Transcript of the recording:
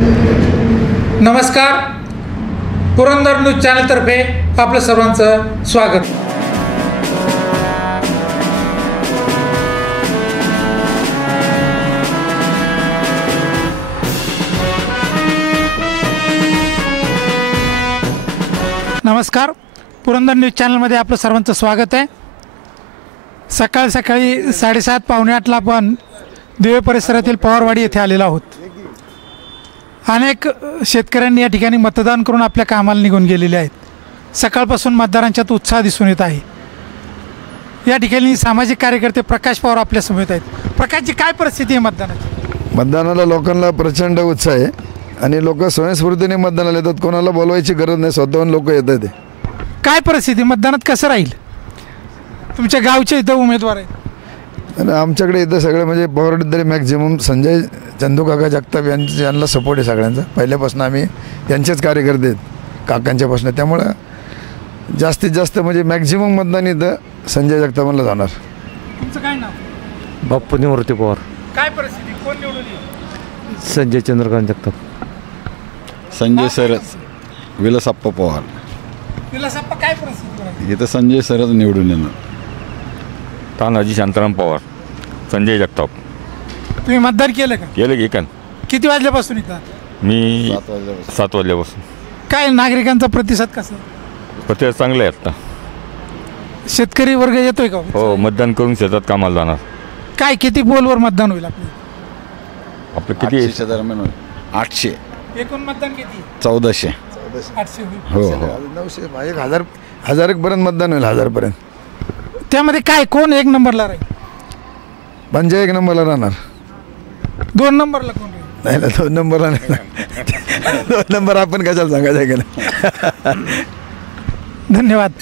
नमस्कार, पुरंदर न्यूज चॅनलतर्फे आपलं सर्वांचं स्वागत. नमस्कार, पुरंदर न्यूज चॅनलमध्ये आपलं सर्वांचं स्वागत आहे. सकाळी 7:30 पावणे 8ला आपण दिवे परिसरातील पवारवाडी येथे आलेलो आहोत. अनेक शेतकऱ्यांनी या ठिकाणी मतदान करून आपल्या कामाला निघून गेलेले आहेत. सकाळपासून मतदारांच्यात उत्साह दिसून येत आहे. या ठिकाणी सामाजिक कार्यकर्ते प्रकाश पवार आपल्यासमोर आहेत. प्रकाशजी, काय परिस्थिती आहे मतदानाची? मतदानाला लोकांना प्रचंड उत्साह आहे आणि लोक स्वयंस्फूर्तीने मतदानाला येतात. कोणाला बोलवायची गरज नाही, स्वतःहून लोक येत आहेत. काय परिस्थिती मतदानात कसं राहील? तुमच्या गावचे इथं उमेदवार आहेत आणि आमच्याकडे इथं सगळे म्हणजे पवारवाडीत तरी मॅक्झिमम संजय चंदूकाका जगताप यांना सपोर्ट आहे सगळ्यांचा. पहिल्यापासून आम्ही त्यांचेच कार्यकर्ते आहेत काकांच्यापासून. त्यामुळं जास्तीत जास्त म्हणजे मॅक्झिमम मतदान इथं संजय जगतापांना जाणार. तुमचं काय नाव? बाप्पू निवृत्ती पवार. काय परिस्थिती, कोण निवडून येईल? संजय चंद्रकांत जगताप. संजय सरच, विलासप्पा पवार. विलासप्पा, काय परिस्थिती राहील? इथं संजय सरच निवडून येणार. तानाजी शांताराम पवार, संजय जगताप. तुम्ही मतदान केलं का? केलं की का? किती वाजल्यापासून इथं? मी 7 वाजल्यापासून. काय नागरिकांचा प्रतिसाद कसा? प्रत्येक चांगलं आहे आता. शेतकरी वर्ग येतोय का? हो, मतदान करून शेतात कामाला जाणार. काय किती पोलवर मतदान होईल आपलं? आपलं किती? 800च्या दरम्यान होईल. 800. एकूण मतदान किती? 1400. 800 होईल. हो हो. 900 1000 पर्यंत मतदान होईल. 1000 पर्यंत. त्यामध्ये काय कोण एक नंबरला राहील? पंजा 1 नंबरला राहणार. 2 नंबरला कोण राहील? नाही ना, 2 नंबरला नाही. 2 नंबर आपण कशाला सांगायचं आहे का? धन्यवाद.